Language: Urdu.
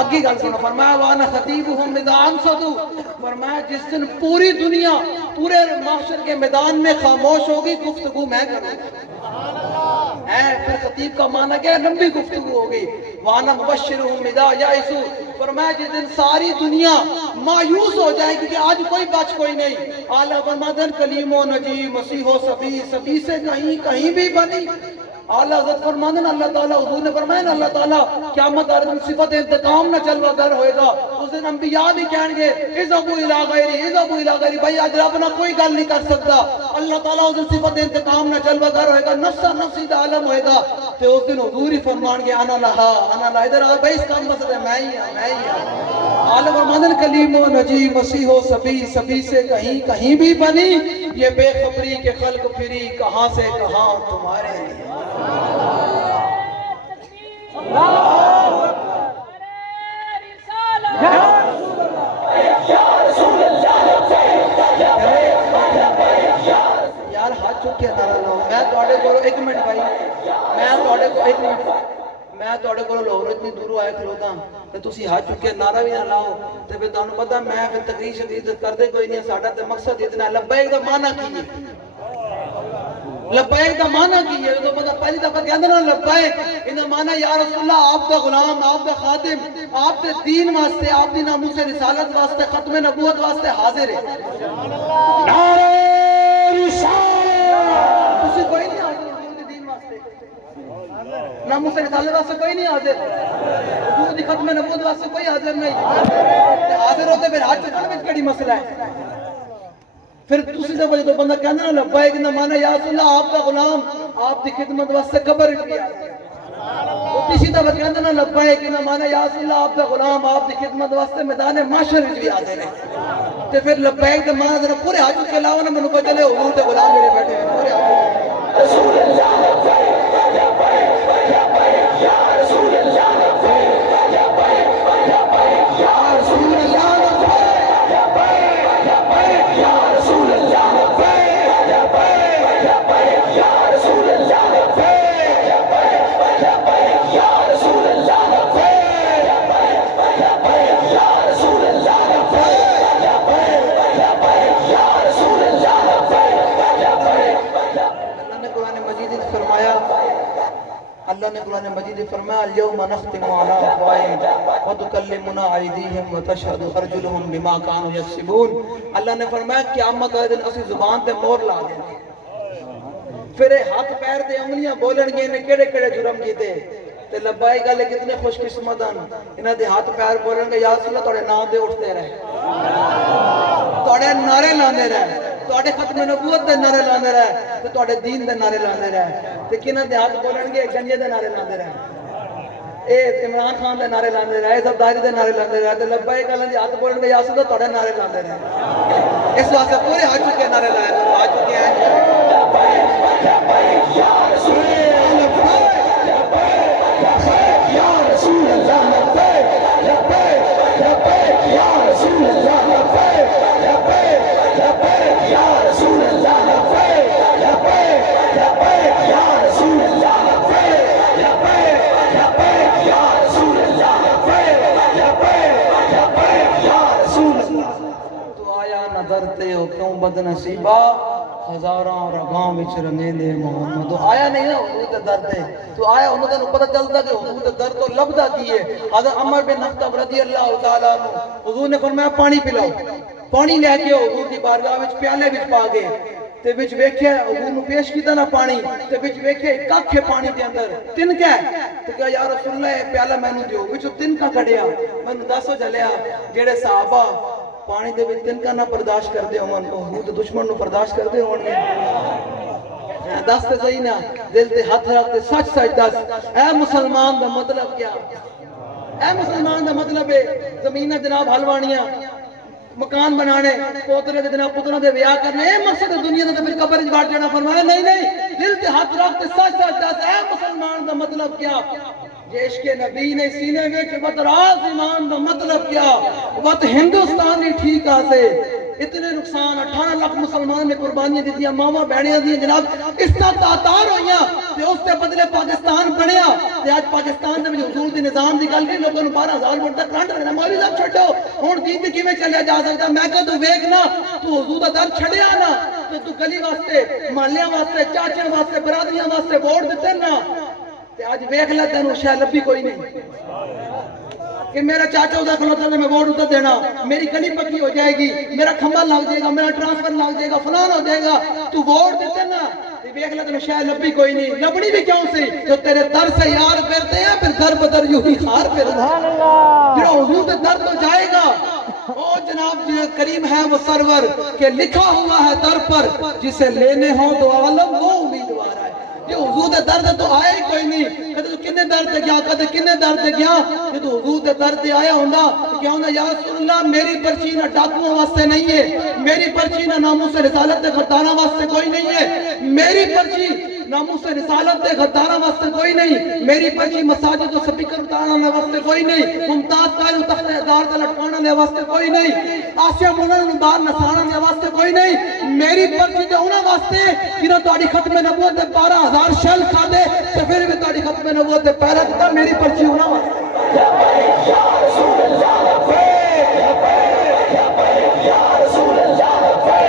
اگی گل سنو، فرمایا وانا خطیبہم اذا انصتوا، فرمایا جس دن پوری دنیا پورے معاشر کے میدان میں خاموش ہوگی گفتگو میں کروں گا۔ پھر خطیب کا معنی کیا ہے؟ لمبی گفتگو ہوگی۔ وانا مبشرہم اذا یائسوا، فرمایا جس دن ساری دنیا مایوس ہو جائے گی کہ آج کوئی بچ کوئی نہیں، اعلیٰ فرماتے ہیں کلیم و نجی مسیح و سبی، سبی سے کہیں بھی بنی۔ اعلیٰ حضرت فرماتے ہیں اللہ تعالیٰ، حضور نے فرمایا نا اللہ تعالیٰ قیامت والے دن صفت انتقام نہ جلوہ گر ہوئے گا، اس دن انبیاء بھی کہیں گے اذهبوا الی غیری، اذهبوا الی غیری، بھائی آج رب نہ کوئی گل نہیں کر سکتا۔ اللہ تعالیٰ اس دن صفت انتقام نہ جلوہ گر ہوئے گا، نفسا نفسی دا عالم ہوئے گا، تو اس دن حضور ہی فرمان گے انا لہا انا لہا، ادھر آ بھائی اس کا مسئلہ میں ہی ہوں میں ہی ہوں۔ عالم فرماتے کلیم و نجی مسیح و سبی، سبی سے کہیں بھی بنی، یہ بے خبری کے خلق پھری کہاں سے کہاں تمہارے لیے۔ یار ہاتھ چک کے نعرہ لاؤ، میں تھوڑے کو ایک منٹ بھائی، میں تھوڑے کو ایک منٹ، میں تھوڑے کو لاہور اتنی دوروں آئے کھلوتا تے تسی ہاتھ چک کے نعرہ بھی نہ لاؤ تے پھر تانوں پتہ میں پھر تقریر شدید کردے کوئی نہیں، ساڈا تے مقصد اتنا لبیک دا معنی کی ہے، لبیک دا معنی کی ہے، تو پتہ پہلی دفعہ کہندے نا لبیک، اندا معنی یا رسول اللہ آپ دا غلام، آپ دا خادم، آپ دے دین واسطے، آپ دی ناموس رسالت واسطے، ختم نبوت واسطے حاضر ہے۔ نعرہ رسالت، تسی کوئی نہیں حاضر حضور دی دین واسطے، ناموس رسالت واسطے کوئی نہیں حاضر، حضور دی ختم نبوت واسطے کوئی حاضر نہیں، حاضر ہوتے پھر ہاتھ چکن وچ کیڑی مسئلہ ہے؟ پھر تسی سے وجہ تو بندہ کہنا نا لبیک دا معنی یا رسول اللہ آپ دا غلام، آپ دی خدمت واسطے قبر وچ بھی حاضر ہے، تو کسی دفعہ کہنا نا لبیک دا معنی یا رسول اللہ آپ دا غلام، آپ دی خدمت واسطے میدان محشر وچ بھی حاضر ہے، تے پھر لبیک دا معنی ذرا پورے ہاتھ کے علاوہ نا منو پتہ چلے حضور دے غلام جڑے بیٹھے ہیں پورے ہاتھ رسول اللہ لبیک لبیک یا رسول اللہ لبیک لبیک لبیک یا رسول اللہ اللہ نے قرآن مجید فرمایا اليوم نختم على افواہہم وتکلمنا ایدیہم وتشہد ارجلہم بما كانوا یکسبون، اللہ نے فرمایا قیامت والے دن اسی زبان تے مہر لا دیں گے، پھر ہاتھ پیر تے انگلیاں بولن گے انہیں کیڑے کیڑے جرم کیتے تے لبائی گالے کتنے خوش قسمت ہیں، انہیں دے ہاتھ پیر بولن گے یا رسول اللہ توڑے نام دے اٹھتے رہے، توڑے نعرے لاندے رہے، توڑے ختم نبوت دے نعرے لاندے رہے، تے توڑے دین دے نعرے لاندے رہے، تے کنہ دے ہاتھ بولن گے گنجے دے نعرے لاندے رہے، اے عمران خان دے نعرے لاندے رہے، سب داری دے نعرے لاندے رہے، تے لبائی گالے دے ہاتھ بولن گے یا رسول اللہ توڑے نعرے لاندے رہے، اس واسطے پورے ہاتھ چکے نعرے لائے، ہاتھ چکے ہیں یا رسول ڈرتے ہو کیوں بد نصیبہ ہزاراں رگاں وچ رنگیندے محمد، تو آیا نہیں نا حضور تے درد ہے، تو آیا انہوں نے پتہ چلتا کہ حضور تے درد تو لبدا کی ہے۔ حضرت عمر بن خطاب رضی اللہ تعالیٰ عنہ حضور نے فرمایا پانی پلاؤ، پانی لے کے حضور دی بارگاہ وچ پیالے وچ پا گئے تے وچ ویکھیا حضور نو پیش کیتا نا پانی تے وچ ویکھیا ککھ پانی دے اندر تنکا ہے، تے کہا یا رسول اللہ یہ پیالہ مینوں دیو، وچ تنکا کڈیا، مینوں دسو جلیا جڑے صحابہ پانی دے وچ تنکا نہ برداشت کردے ہون حضور دے دشمن نو برداشت کردے ہون گے؟ دس تے صحیح نا، دل تے ہاتھ رکھ تے سچ سچ دس، اے مسلمان دا مطلب کیا؟ اے مسلمان دا مطلب ہے زمینہ جناب حلوانیاں مکان بنانے، پوترے دے جناب پتروں دے بیاہ کرنے، اے مقصد دنیا دے پھر قبر وچ بڑھ جانا، فرمایا نہیں نہیں، دل تے ہاتھ رکھ تے سچ سچ دس، اے مسلمان دا مطلب کیا؟ عشق نبی نے سینے وچ وت راز ایمان دا مطلب کیا؟ وت ہندوستانی ٹھیک آسے اتنے نقصان 18 لاکھ مسلمان نے قربانیاں دیتی ماما بہنیاں دی جناب اس طرح تاتار ہوئیاں تے اس تے بدلے پاکستان بنیا تے آج پاکستان دے وچ حضور دی نظام دی گل کی لوگوں نوں 12,000 ووٹ دا کرنٹ دینا مولوی صاحب چھڈو ہن دین تے کیویں چلیا جا سکدا میں کہ تو ویکھ نا تو حضور دا در چھڈیا نا تو گلی واسطے محلیاں واسطے چاچیاں واسطے برادریاں واسطے ووٹ دتے نا تے اج ویکھ لے تینوں شے لبھی کوئی نہیں کہ میرا چاچا ادھر کھلوتا ہے میں ووٹ ادھر دینا میری گلی پکی ہو جائے گی میرا کھمبا لگ جائے گا میرا ٹرانسفر لگ جائے گا فلان ہو جائے گا تو ووٹ دیتے نا دیکھ لے تو شاید لبھی کوئی نہیں لبنی بھی کیوں سی جو تیرے در سے یار پھرتے ہیں پھر در بدر یوں ہی خار پھرتے ہیں پھر حضور کے در تو جائے گا او جناب جو کریم ہے وہ سرور کہ لکھا ہوا ہے در پر جسے لینے ہوں دو عالم وہ امیدوار ہے یہ حضور دے درد تو آئے ہی کوئی نہیں کہتے تو کنے درد گیا کہتے کنے درد گیا یہ تو حضور دے درد آیا ہوندہ کیا ہوندہ یا رسول اللہ میری پرچی نہ ڈاکووں واسطے نہیں ہے میری پرچی نہ ناموس رسالت دے غدارہ واسطے کوئی نہیں ہے میری پرچی ناموس رسالت دے غدارہ واسطے کوئی نہیں میری پرچی مساجد و سپیکر اتارنا واسطے کوئی نہیں ممتاز قائل و تخت دار دا لٹکانا لے واسطے کوئی نہیں آسیہ منن بار نسانا لے واسطے کوئی نہیں میری پرچی دے ہونا واسطے جنہوں تاری ختم نبوت دے 12,000 شل کھا دے تو پھر بھی تاری ختم نبوت دے پہلے دیتا میری پرچی ہونا واسطے